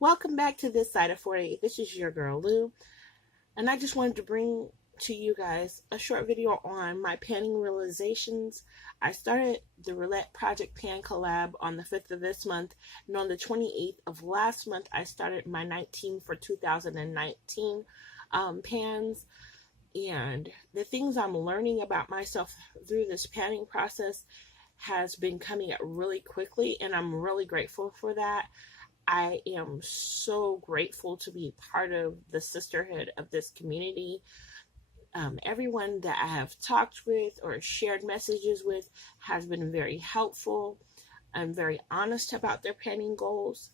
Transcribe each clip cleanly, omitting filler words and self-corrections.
Welcome back to This Side of 48. This is your girl Lou, and I just wanted to bring to you guys a short video on my panning realizations. I started the Roulette Project Pan Collab on the 5th of this month, and on the 28th of last month, I started my 19 for 2019 pans. And the things I'm learning about myself through this panning process has been coming up really quickly, and I'm really grateful for that. I am so grateful to be part of the sisterhood of this community. Everyone that I have talked with or shared messages with has been very helpful and very honest about their panning goals.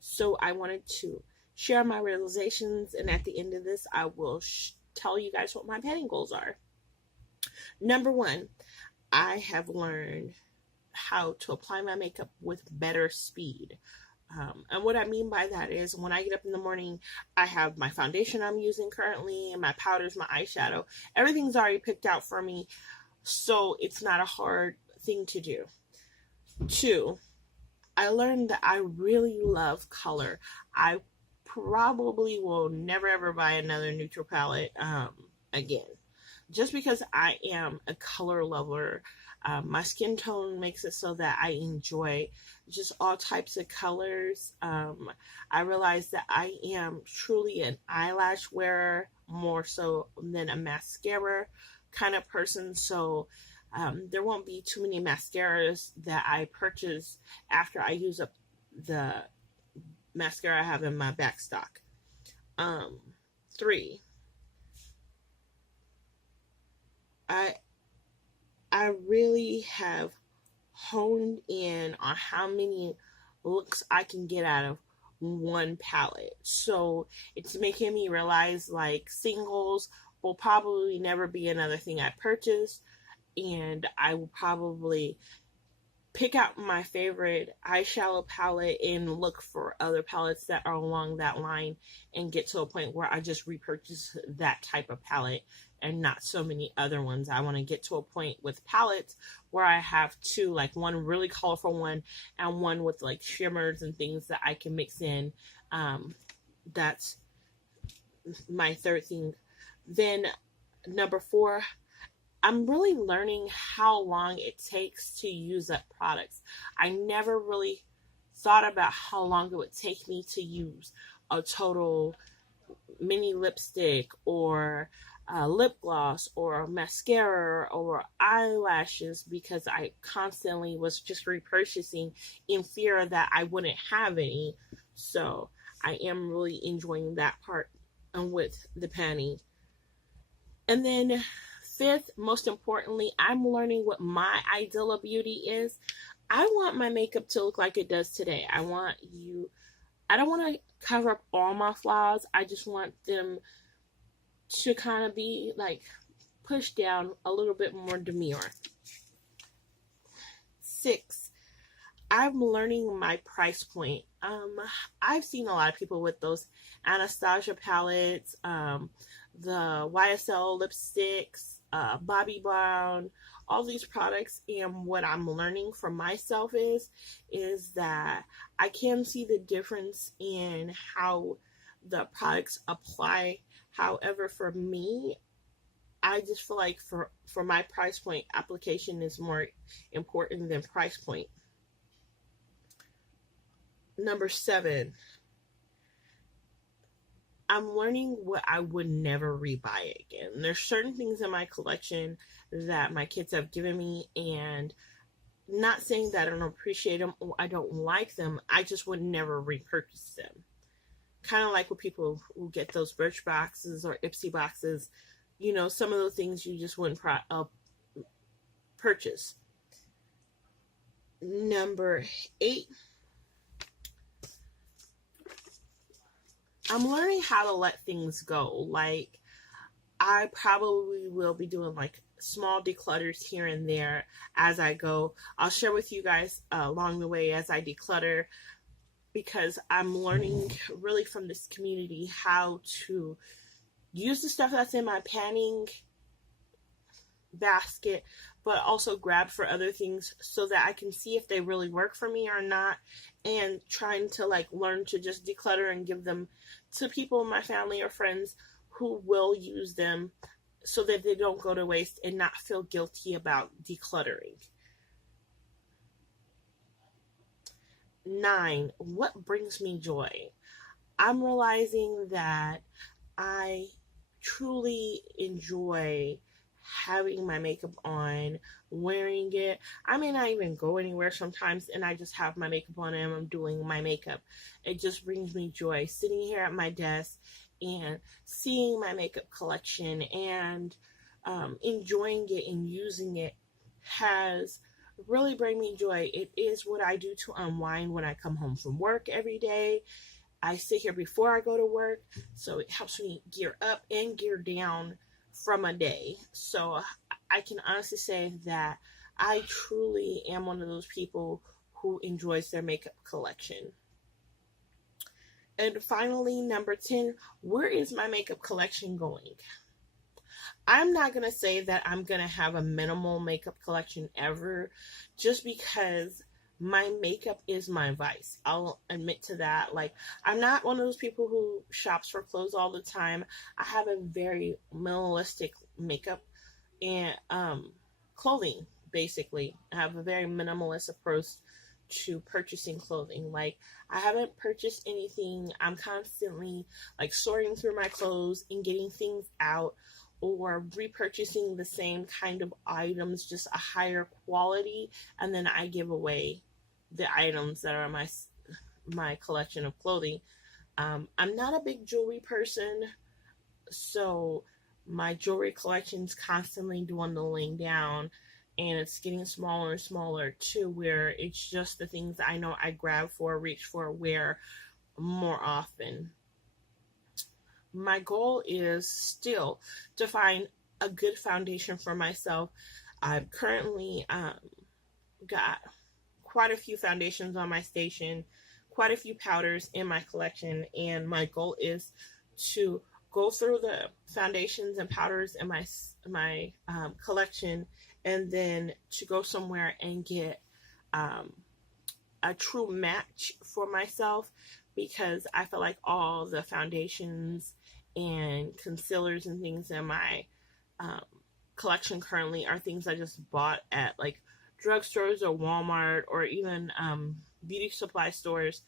So I wanted to share my realizations, and at the end of this, I will tell you guys what my panning goals are. Number one, I have learned how to apply my makeup with better speed. And what I mean by that is when I get up in the morning, I have my foundation I'm using currently, my powders, my eyeshadow. Everything's already picked out for me, so it's not a hard thing to do. Two, I learned that I really love color. I probably will never ever buy another neutral palette again, just because I am a color lover. My skin tone makes it so that I enjoy just all types of colors. I realize that I am truly an eyelash wearer more so than a mascara kind of person. So there won't be too many mascaras that I purchase after I use up the mascara I have in my back stock. Three, I really have honed in on how many looks I can get out of one palette. So it's making me realize like singles will probably never be another thing I purchase, and I will probably pick out my favorite eyeshadow palette and look for other palettes that are along that line and get to a point where I just repurchase that type of palette and not so many other ones. I want to get to a point with palettes where I have two, like one really colorful one and one with like shimmers and things that I can mix in. That's my third thing. Then number four, I'm really learning how long it takes to use up products. I never really thought about how long it would take me to use a total mini lipstick or a lip gloss or mascara or eyelashes, because I constantly was just repurchasing in fear that I wouldn't have any. So I am really enjoying that part with the panning. And then fifth, most importantly, I'm learning what my ideal of beauty is. I want my makeup to look like it does today. I don't want to cover up all my flaws. I just want them to kind of be like pushed down a little bit more demure. Six, I'm learning my price point. I've seen a lot of people with those Anastasia palettes, the YSL lipsticks, Bobbi Brown, all these products, and what I'm learning for myself is that I can see the difference in how the products apply. However, for me, I just feel like for my price point, application is more important than price point. Number seven, I'm learning what I would never rebuy again. There's certain things in my collection that my kids have given me, and not saying that I don't appreciate them or I don't like them, I just would never repurchase them. Kind of like with people who get those Birch boxes or Ipsy boxes, you know, some of those things you just wouldn't purchase. Number eight, I'm learning how to let things go. Like, I probably will be doing like small declutters here and there as I go. I'll share with you guys along the way as I declutter, because I'm learning really from this community how to use the stuff that's in my panning basket, but also grab for other things so that I can see if they really work for me or not, and trying to like learn to just declutter and give them to people in my family or friends who will use them so that they don't go to waste and not feel guilty about decluttering. 9, what brings me joy? I'm realizing that I truly enjoy having my makeup on, wearing it. I may not even go anywhere sometimes, and I just have my makeup on and I'm doing my makeup. It just brings me joy sitting here at my desk and seeing my makeup collection and enjoying it and using it has really bring me joy. It is what I do to unwind when I come home from work every day. I sit here before I go to work, so it helps me gear up and gear down from a day. So I can honestly say that I truly am one of those people who enjoys their makeup collection. And finally, number 10, where is my makeup collection going? I'm not going to say that I'm going to have a minimal makeup collection ever, just because my makeup is my vice. I'll admit to that. Like, I'm not one of those people who shops for clothes all the time. I have a very minimalistic makeup and clothing, basically. I have a very minimalist approach to purchasing clothing. Like, I haven't purchased anything. I'm constantly like sorting through my clothes and getting things out, or repurchasing the same kind of items, just a higher quality, and then I give away the items that are my collection of clothing. I'm not a big jewelry person, so my jewelry collection's constantly dwindling down, and it's getting smaller and smaller to where it's just the things I know I grab for, reach for, wear more often. My goal is still to find a good foundation for myself. I've currently got quite a few foundations on my station, quite a few powders in my collection, and my goal is to go through the foundations and powders in my collection, and then to go somewhere and get a true match for myself, because I feel like all the foundations and concealers and things in my um, collection currently are things I just bought at like drugstores or Walmart or even beauty supply stores.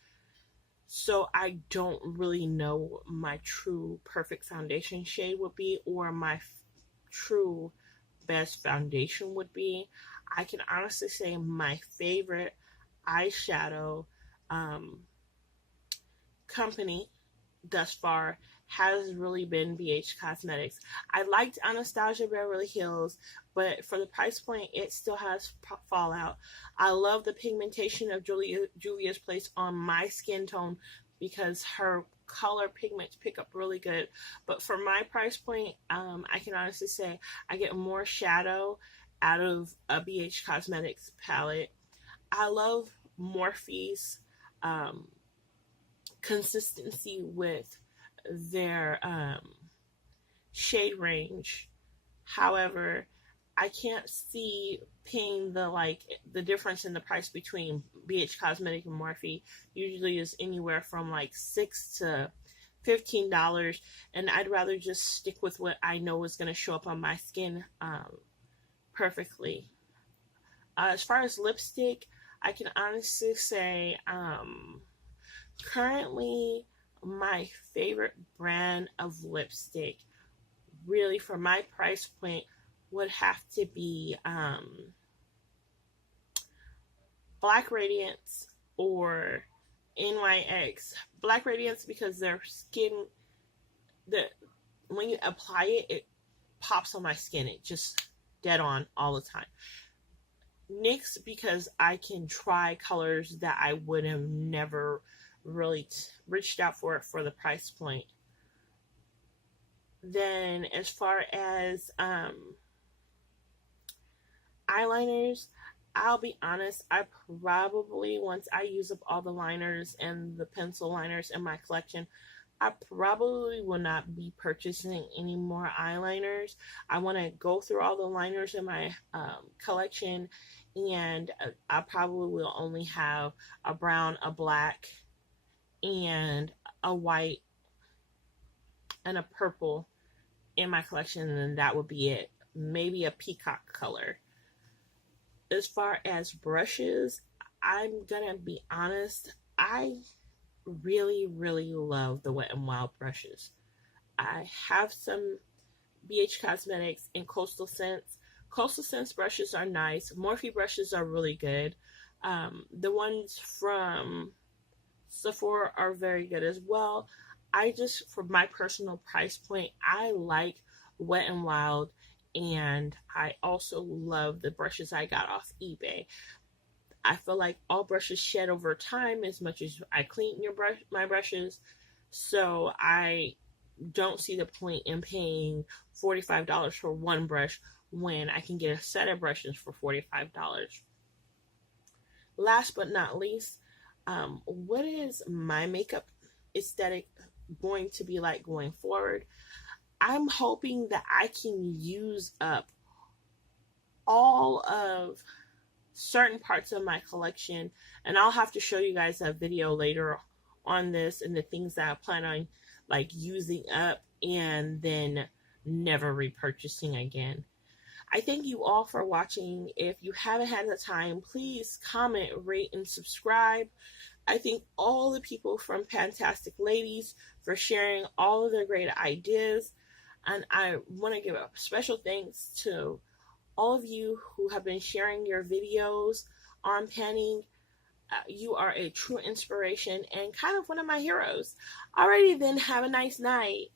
So I don't really know my true perfect foundation shade would be, or my true best foundation would be. I can honestly say my favorite eyeshadow um, company thus far has really been BH Cosmetics. I liked Anastasia Beverly Hills, but for the price point, it still has fallout. I love the pigmentation of Julia's Place on my skin tone because her color pigments pick up really good. But for my price point, I can honestly say I get more shadow out of a BH Cosmetics palette. I love Morphe's consistency with their shade range. However, I can't see paying the difference in the price between BH Cosmetic and Morphe. Usually is anywhere from like $6 to $15, and I'd rather just stick with what I know is going to show up on my skin perfectly. As far as lipstick, I can honestly say currently my favorite brand of lipstick, really for my price point, would have to be Black Radiance or NYX. Black Radiance because their skin, when you apply it, it pops on my skin. It just dead on all the time. NYX because I can try colors that I would have never really reached out for the price point. Then as far as eyeliners, I'll be honest, I probably, once I use up all the liners and the pencil liners in my collection, I probably will not be purchasing any more eyeliners. I want to go through all the liners in my collection, and I probably will only have a brown, a black, and a white, and a purple in my collection, and then that would be it. Maybe a peacock color. As far as brushes, I'm gonna be honest, I really love the Wet n Wild brushes. I have some BH Cosmetics and Coastal Scents. Coastal Scents brushes are nice. Morphe brushes are really good. The ones from Sephora are very good as well. I just, for my personal price point, I like Wet n Wild, and I also love the brushes I got off eBay. I feel like all brushes shed over time as much as I clean my brushes, so I don't see the point in paying $45 for one brush when I can get a set of brushes for $45. Last but not least, what is my makeup aesthetic going to be like going forward? I'm hoping that I can use up all of certain parts of my collection, and I'll have to show you guys a video later on this and the things that I plan on like using up and then never repurchasing again. I thank you all for watching. If you haven't had the time, please comment, rate, and subscribe. I thank all the people from Fantastic Ladies for sharing all of their great ideas, and I want to give a special thanks to all of you who have been sharing your videos on panning. You are a true inspiration and kind of one of my heroes. Alrighty then, have a nice night.